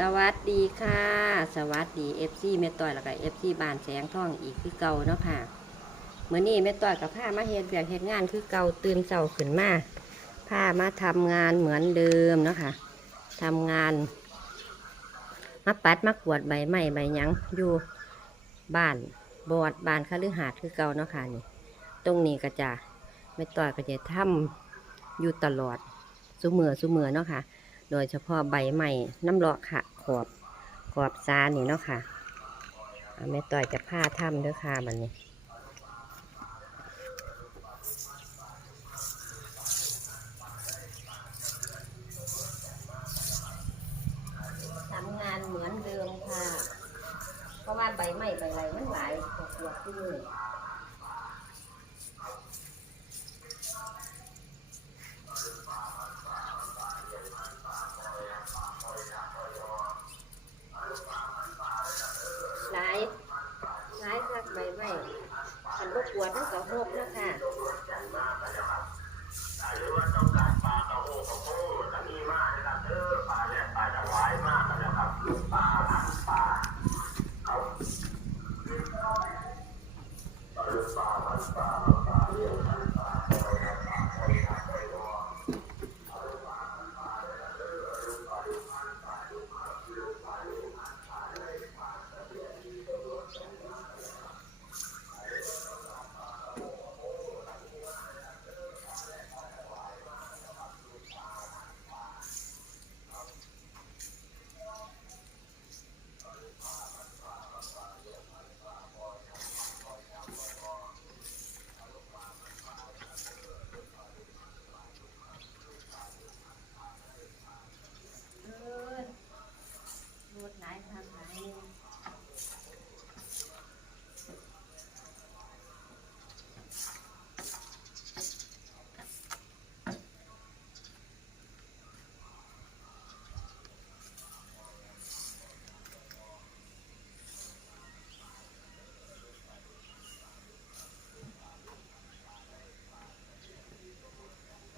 สวัสดีค่ะ สวัสดีเอฟซีแม่ต้อยแล้วก็เอฟซีบานแสงท่องอีกคือเก่าเนาะค่ะเมื่อนี้แม่ต้อยกับผ้ามาเฮ็ดแบบเฮ็ดงานคือเก่าตื่นเช้าขึ้นมาผ้ามาทำงานเหมือนเดิมเนาะค่ะทำงานมาปัดมากวดใบไม้ใบยังอยู่บ้านบอดบ้านคฤหาสน์คือเก่าเนาะค่ะนี่ ตรงนี้ก็จะแม่ต้อยก็จะทำอยู่ตลอดสุมือสุมือเนาะค่ะโดยเฉพาะใบใหม่น้ำเลาะค่ะ ขอบขอบซานนี่เนาะค่ะอ่าแม่ต่อยจะผ้าถ้ำเด้อค่ะมันนี่ คันบ่กวดมันก็หกแล้วค่ะเออรถหลายคักหลายเนี่ย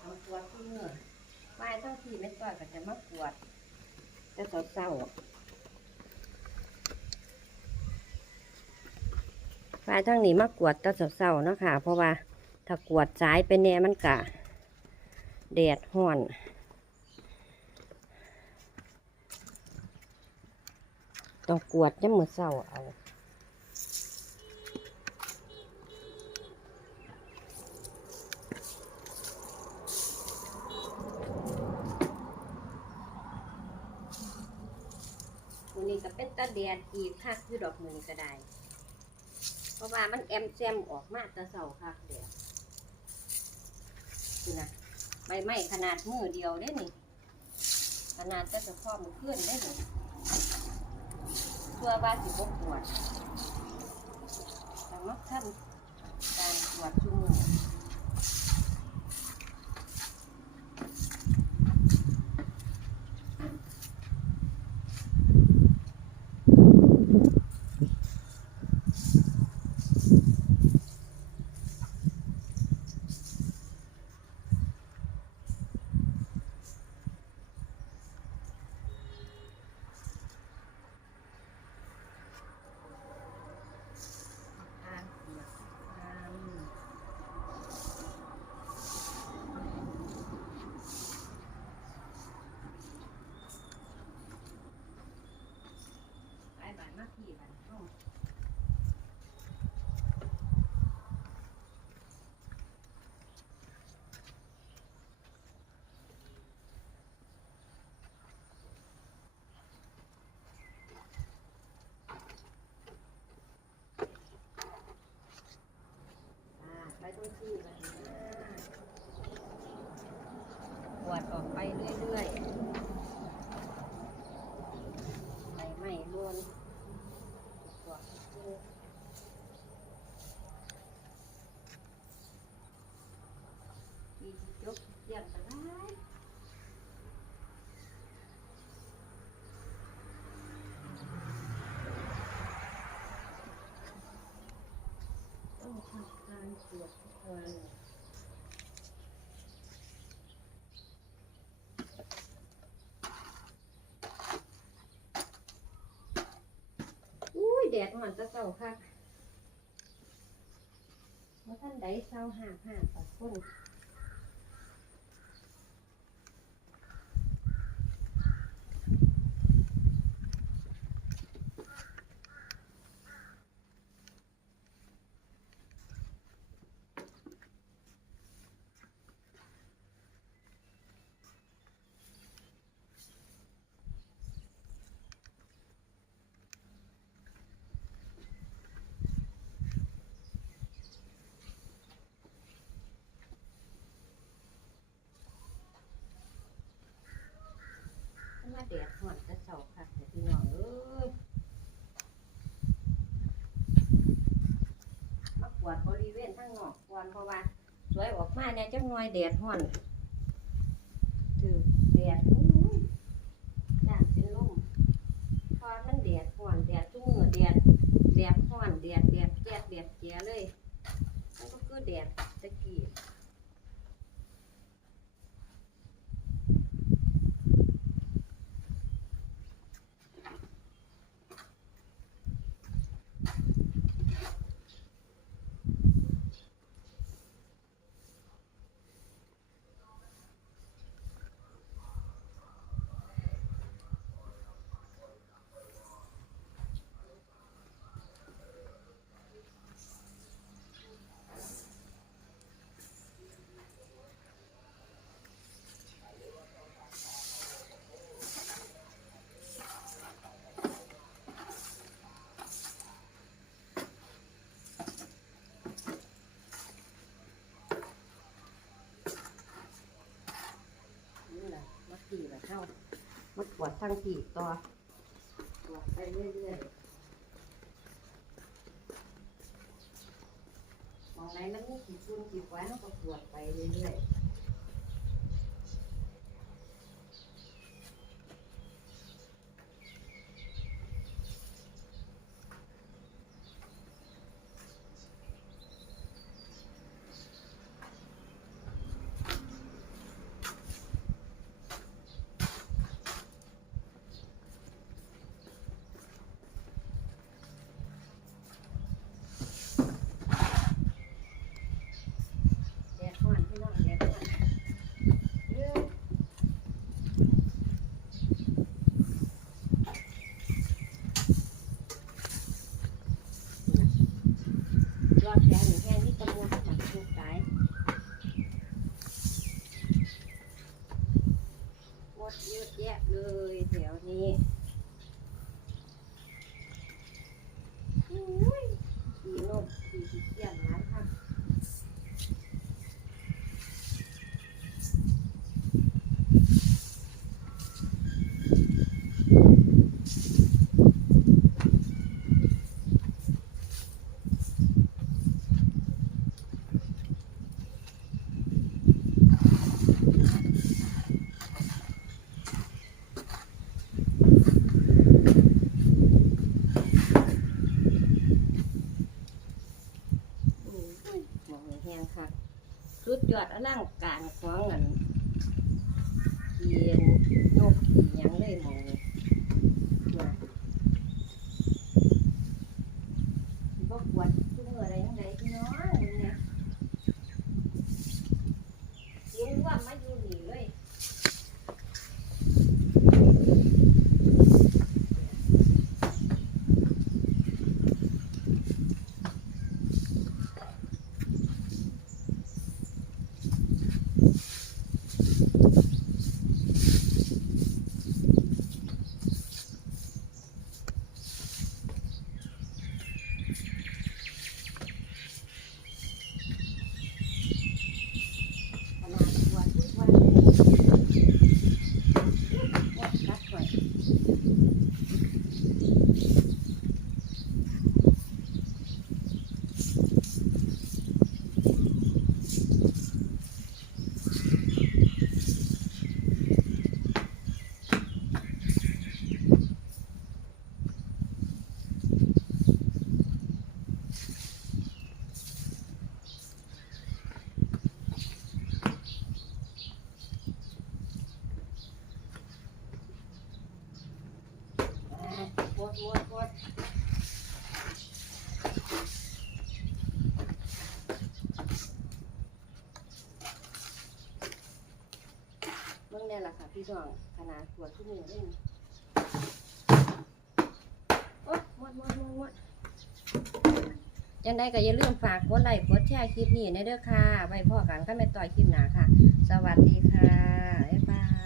เอากวดทุกมื้อไม่ทั้งที่ไม่ต่อยก็จะมากวด แต่เศร้าๆฝ่ายทั้งนี้มากวดต่เศร้าๆเนาะค่ะ เพราะว่าถ้ากวดสายไปแน่มันกะแดดห่อนต้องกวดยังมือเศร้าเอา มือนี้ก็ เป็นตาแดดอีกคักอยู่ดอกมือก็ได้ เพราะว่ามันแอมแซมออกมาแตะเสาคักแดดนี่นะใบไม้ขนาดมือเดียวได้นี่ขนาดแต่จะพ่อมันเคลื่อนได้นี่เพื่อว่าสิบกปวดแต่มักท่านการปวดชุ่มือ ทางเสียบทางไปบ้านมาพี่บ้านเฮาอ่าไปตรงที่บ้านนะ กวาดออกไปเรื่อยๆใบไม้รวนกวาดยกเสียงกันไรต้องทำการตรวจทุกวัน ดดมันจะเจ้าค่ะว่อท่านใดเศร้าหาหาต่อคน มาแดดหอนกระเศร้าค่ะพี่น้องเอ้ยมากวาดบริเวณทั้งนอกก่อนเพราะว่าสวยออกมาเนี่ยจังหน่อยแดดหอนถือแดดอุ้ยย่านเป็นลมพอมันแดดหอนแดดทุกมือแดดแดดหอนแดดแดดแจ๊ดแดดเจียเลยมันก็คือแดดตะกี้ นี่แหละมัดามัดปวดทั้งทีต่อปวดไปเรื่อยๆมองไหนมันมีขีดซุ่มขีดไว้มันก็ปวดไปเรื่อยๆแดดร้อนพี่น้องแดดร้อนเอ้ยรอบแขนหนูแค่นี้ตะมูหมักทุกสายหมดเยอะแยะ เลยแถวนี้อุ้ยขี่นกขี่ขี้เกียจหลายค่ะ อืมมองแห้งค่ะ สุดยอดอลังการของเงินเทียนยกขี่ยังเลยมองนี่ว่าสิบ่กวดทุกเมื่อไรยังไงพี่น้องมึงเนี่ยเสียงว่ามาอยู่นี่เลย เมื่อไนี่แหะค่ะพี่น้องขนาดขวดที่หนึ่งเล่นโอ๊ยหมดหมดหมดหมดยังได้ก็อย่าลืมฝากกดไลค์กดแชร์คลิปนี้ในเด้อค่ะไว้พ่อกันก็ไม่ต่อยคลิปหนาค่ะ สวัสดีค่ะ บ๊ายบาย